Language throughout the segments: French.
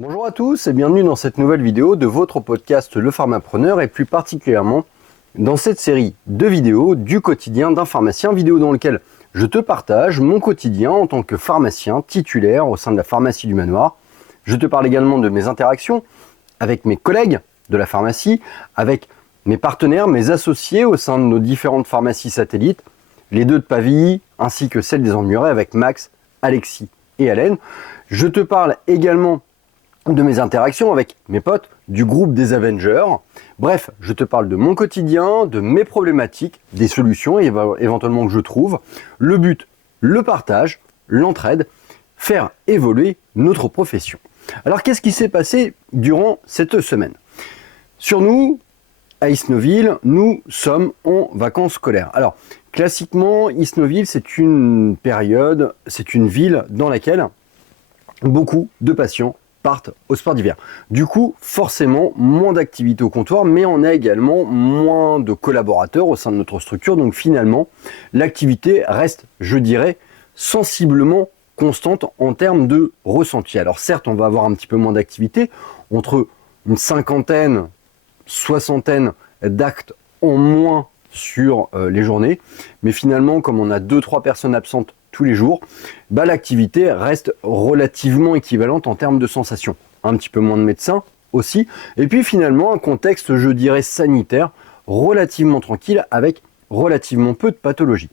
Bonjour à tous et bienvenue dans cette nouvelle vidéo de votre podcast Le Pharmapreneur et plus particulièrement dans cette série de vidéos du quotidien d'un pharmacien, vidéo dans laquelle je te partage mon quotidien en tant que pharmacien titulaire au sein de la pharmacie du Manoir. Je te parle également de mes interactions avec mes collègues de la pharmacie, avec mes partenaires, mes associés au sein de nos différentes pharmacies satellites, les deux de Pavilly ainsi que celle des Emmurets avec Max, Alexis et Alain. Je te parle également de mes interactions avec mes potes du groupe des Avengers. Bref, je te parle de mon quotidien, de mes problématiques, des solutions éventuellement que je trouve. Le but, le partage, l'entraide, faire évoluer notre profession. Alors qu'est-ce qui s'est passé durant cette semaine? Sur nous, à Isnoville, nous sommes en vacances scolaires. Alors, classiquement, Isnoville, c'est une période, c'est une ville dans laquelle beaucoup de patients partent au sport d'hiver. Du coup, forcément, moins d'activité au comptoir, mais on a également moins de collaborateurs au sein de notre structure. Donc finalement, l'activité reste, je dirais, sensiblement constante en termes de ressenti. Alors certes, on va avoir un petit peu moins d'activité, entre une cinquantaine, soixantaine d'actes en moins sur les journées, mais finalement, comme on a 2-3 personnes absentes tous les jours, l'activité reste relativement équivalente en termes de sensations. Un petit peu moins de médecins aussi, et puis finalement un contexte, je dirais, sanitaire relativement tranquille avec relativement peu de pathologies.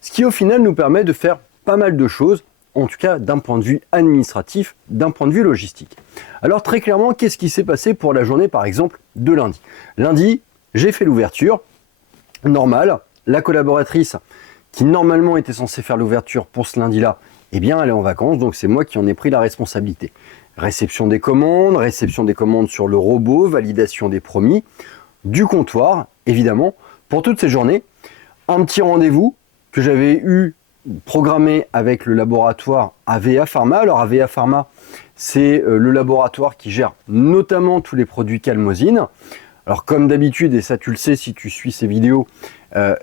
Ce qui au final nous permet de faire pas mal de choses, en tout cas d'un point de vue administratif, d'un point de vue logistique. Alors très clairement, qu'est-ce qui s'est passé pour la journée par exemple de lundi? Lundi, j'ai fait l'ouverture, normale, la collaboratrice qui normalement était censée faire l'ouverture pour ce lundi-là, eh bien elle est en vacances, donc c'est moi qui en ai pris la responsabilité. Réception des commandes sur le robot, validation des promis, du comptoir, évidemment, pour toutes ces journées. Un petit rendez-vous que j'avais eu programmé avec le laboratoire AVA Pharma. Alors AVA Pharma, c'est le laboratoire qui gère notamment tous les produits Calmosine. Alors comme d'habitude, et ça tu le sais si tu suis ces vidéos,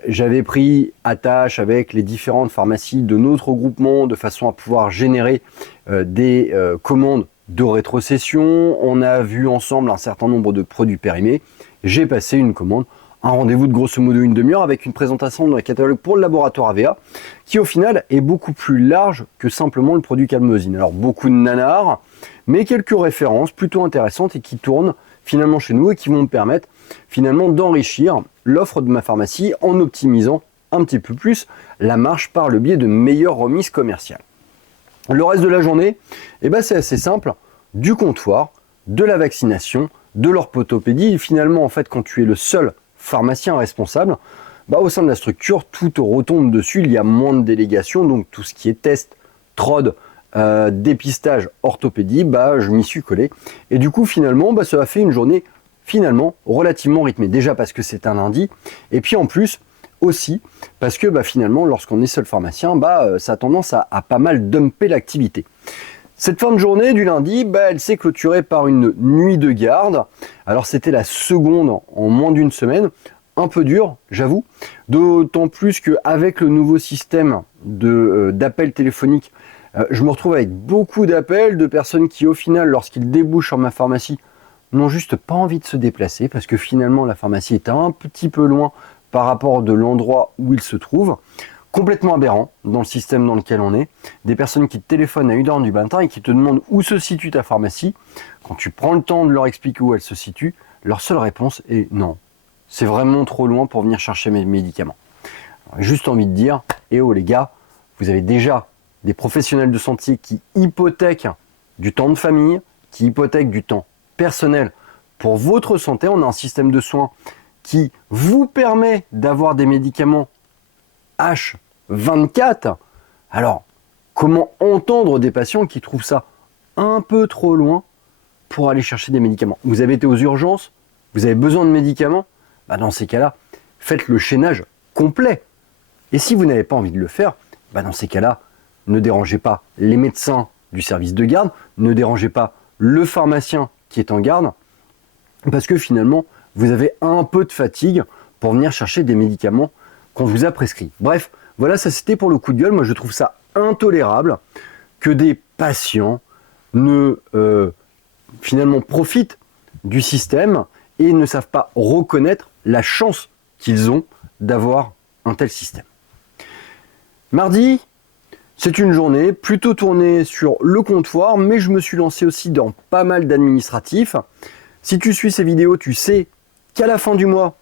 j'avais pris attache avec les différentes pharmacies de notre regroupement de façon à pouvoir générer des commandes de rétrocession. On a vu ensemble un certain nombre de produits périmés. J'ai passé une commande, un rendez-vous de grosso modo une demi-heure avec une présentation dans le catalogue pour le laboratoire AVA qui au final est beaucoup plus large que simplement le produit Calmosine. Alors beaucoup de nanars, mais quelques références plutôt intéressantes et qui tournent finalement chez nous et qui vont me permettre finalement d'enrichir l'offre de ma pharmacie en optimisant un petit peu plus la marge par le biais de meilleures remises commerciales. Le reste de la journée, c'est assez simple, du comptoir, de la vaccination, de l'orthopédie. Finalement, en fait, quand tu es le seul pharmacien responsable, au sein de la structure, tout te retombe dessus, il y a moins de délégations, donc tout ce qui est test, TROD, dépistage, orthopédie, je m'y suis collé. Et du coup, finalement, ça a fait une journée finalement relativement rythmée. Déjà parce que c'est un lundi, et puis en plus aussi parce que finalement, lorsqu'on est seul pharmacien, ça a tendance à pas mal dumper l'activité. Cette fin de journée du lundi, elle s'est clôturée par une nuit de garde. Alors c'était la seconde en moins d'une semaine, un peu dur, j'avoue, d'autant plus qu'avec le nouveau système d'appel téléphonique, je me retrouve avec beaucoup d'appels de personnes qui, au final, lorsqu'ils débouchent sur ma pharmacie, n'ont juste pas envie de se déplacer parce que finalement, la pharmacie est un petit peu loin par rapport de l'endroit où ils se trouvent. Complètement aberrant dans le système dans lequel on est. Des personnes qui te téléphonent à 1h du matin et qui te demandent où se situe ta pharmacie. Quand tu prends le temps de leur expliquer où elle se situe, leur seule réponse est non. C'est vraiment trop loin pour venir chercher mes médicaments. Alors, juste envie de dire, les gars, vous avez déjà des professionnels de santé qui hypothèquent du temps de famille, qui hypothèquent du temps personnel pour votre santé. On a un système de soins qui vous permet d'avoir des médicaments H24. Alors, comment entendre des patients qui trouvent ça un peu trop loin pour aller chercher des médicaments? Vous avez été aux urgences, vous avez besoin de médicaments, dans ces cas-là, faites le chaînage complet. Et si vous n'avez pas envie de le faire, dans ces cas-là, ne dérangez pas les médecins du service de garde, ne dérangez pas le pharmacien qui est en garde, parce que finalement, vous avez un peu de fatigue pour venir chercher des médicaments qu'on vous a prescrits. Bref, voilà, ça c'était pour le coup de gueule. Moi, je trouve ça intolérable que des patients ne finalement profitent du système et ne savent pas reconnaître la chance qu'ils ont d'avoir un tel système. Mardi, c'est une journée plutôt tournée sur le comptoir, mais je me suis lancé aussi dans pas mal d'administratifs. Si tu suis ces vidéos, tu sais qu'à la fin du mois,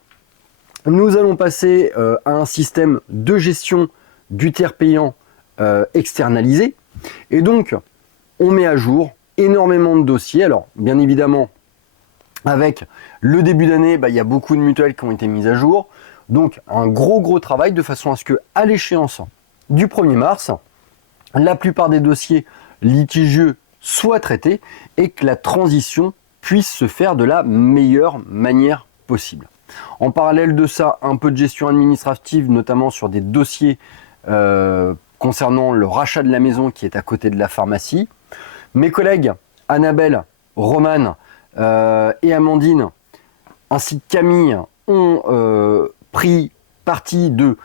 nous allons passer à un système de gestion du tiers payant externalisé. Et donc, on met à jour énormément de dossiers. Alors, bien évidemment, avec le début d'année, il y a beaucoup de mutuelles qui ont été mises à jour. Donc, un gros travail de façon à ce qu'à l'échéance du 1er mars, la plupart des dossiers litigieux soient traités et que la transition puisse se faire de la meilleure manière possible. En parallèle de ça, un peu de gestion administrative, notamment sur des dossiers concernant le rachat de la maison qui est à côté de la pharmacie. Mes collègues Annabelle, Romane et Amandine, ainsi que Camille, ont pris parti de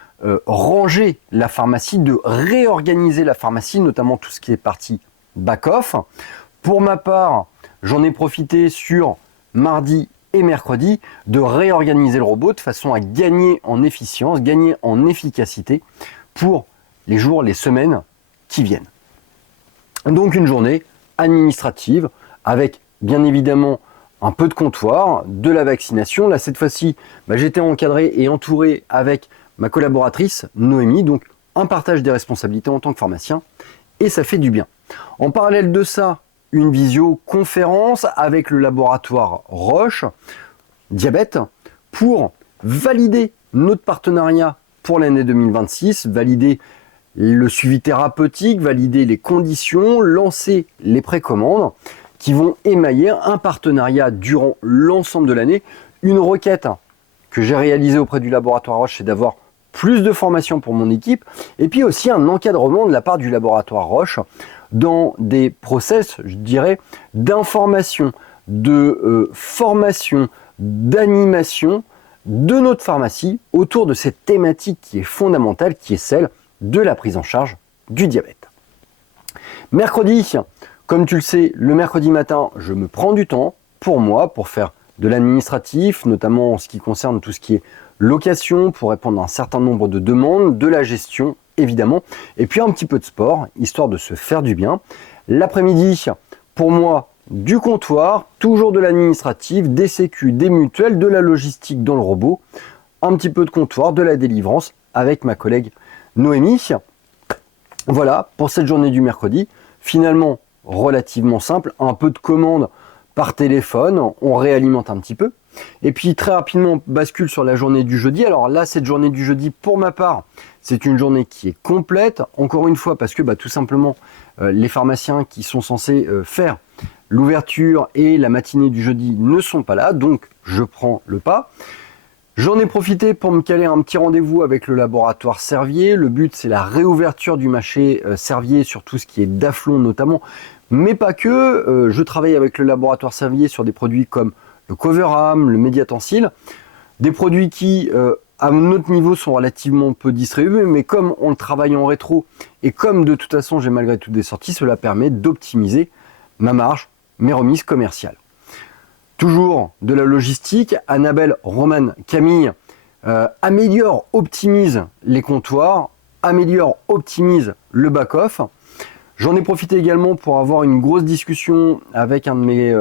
ranger la pharmacie, de réorganiser la pharmacie, notamment tout ce qui est partie back-off. Pour ma part, j'en ai profité sur mardi et mercredi de réorganiser le robot de façon à gagner en efficience, gagner en efficacité pour les jours, les semaines qui viennent. Donc une journée administrative avec bien évidemment un peu de comptoir, de la vaccination. Là cette fois-ci, j'étais encadré et entouré avec ma collaboratrice Noémie, donc un partage des responsabilités en tant que pharmacien et ça fait du bien. En parallèle de ça, une visioconférence avec le laboratoire Roche Diabète pour valider notre partenariat pour l'année 2026, valider le suivi thérapeutique, valider les conditions, lancer les précommandes qui vont émailler un partenariat durant l'ensemble de l'année. Une requête que j'ai réalisée auprès du laboratoire Roche, c'est d'avoir plus de formation pour mon équipe et puis aussi un encadrement de la part du laboratoire Roche dans des process, je dirais, d'information, de formation, d'animation de notre pharmacie autour de cette thématique qui est fondamentale, qui est celle de la prise en charge du diabète. Mercredi, comme tu le sais, le mercredi matin, je me prends du temps pour moi, pour faire de l'administratif, notamment en ce qui concerne tout ce qui est location, pour répondre à un certain nombre de demandes, de la gestion évidemment, et puis un petit peu de sport, histoire de se faire du bien. L'après-midi, pour moi, du comptoir, toujours de l'administratif, des sécu, des mutuelles, de la logistique dans le robot, un petit peu de comptoir, de la délivrance avec ma collègue Noémie. Voilà pour cette journée du mercredi, finalement relativement simple, un peu de commandes par téléphone, on réalimente un petit peu. Et puis très rapidement, on bascule sur la journée du jeudi. Alors là, cette journée du jeudi, pour ma part, c'est une journée qui est complète. Encore une fois, parce que tout simplement, les pharmaciens qui sont censés faire l'ouverture et la matinée du jeudi ne sont pas là. Donc, je prends le pas. J'en ai profité pour me caler un petit rendez-vous avec le laboratoire Servier. Le but, c'est la réouverture du marché Servier sur tout ce qui est Daflon notamment. Mais pas que. Je travaille avec le laboratoire Servier sur des produits comme le Coveram, le Mediatensil, des produits qui, à notre niveau, sont relativement peu distribués, mais comme on le travaille en rétro, et comme de toute façon j'ai malgré tout des sorties, cela permet d'optimiser ma marge, mes remises commerciales. Toujours de la logistique, Annabelle, Romane, Camille améliore, optimise les comptoirs, améliore, optimise le back-off. J'en ai profité également pour avoir une grosse discussion avec un de mes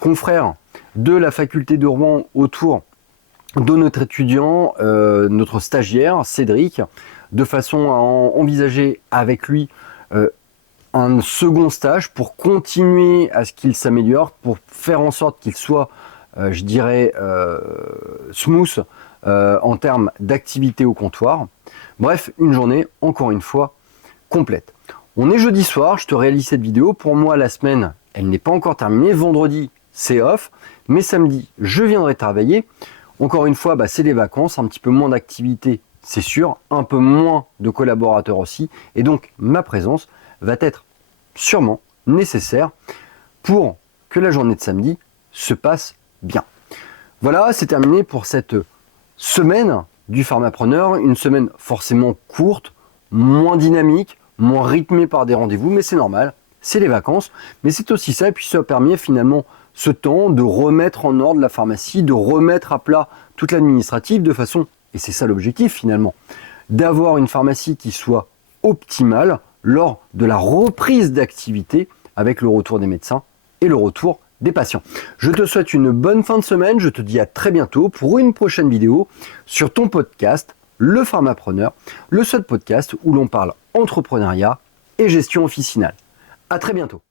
confrères de la faculté de Rouen autour de notre étudiant, notre stagiaire Cédric, de façon à envisager avec lui un second stage pour continuer à ce qu'il s'améliore, pour faire en sorte qu'il soit, je dirais, smooth en termes d'activité au comptoir. Bref, une journée, encore une fois, complète. On est jeudi soir, je te réalise cette vidéo. Pour moi, la semaine, elle n'est pas encore terminée. Vendredi, c'est off. Mais samedi, je viendrai travailler. Encore une fois, c'est les vacances, un petit peu moins d'activité, c'est sûr, un peu moins de collaborateurs aussi. Et donc, ma présence va être sûrement nécessaire pour que la journée de samedi se passe bien. Voilà, c'est terminé pour cette semaine du pharmapreneur. Une semaine forcément courte, moins dynamique, moins rythmée par des rendez-vous, mais c'est normal, c'est les vacances, mais c'est aussi ça, et puis ça permet finalement ce temps de remettre en ordre la pharmacie, de remettre à plat toute l'administrative de façon, et c'est ça l'objectif finalement, d'avoir une pharmacie qui soit optimale lors de la reprise d'activité avec le retour des médecins et le retour des patients. Je te souhaite une bonne fin de semaine, je te dis à très bientôt pour une prochaine vidéo sur ton podcast, Le Pharmapreneur, le seul podcast où l'on parle entrepreneuriat et gestion officinale. À très bientôt.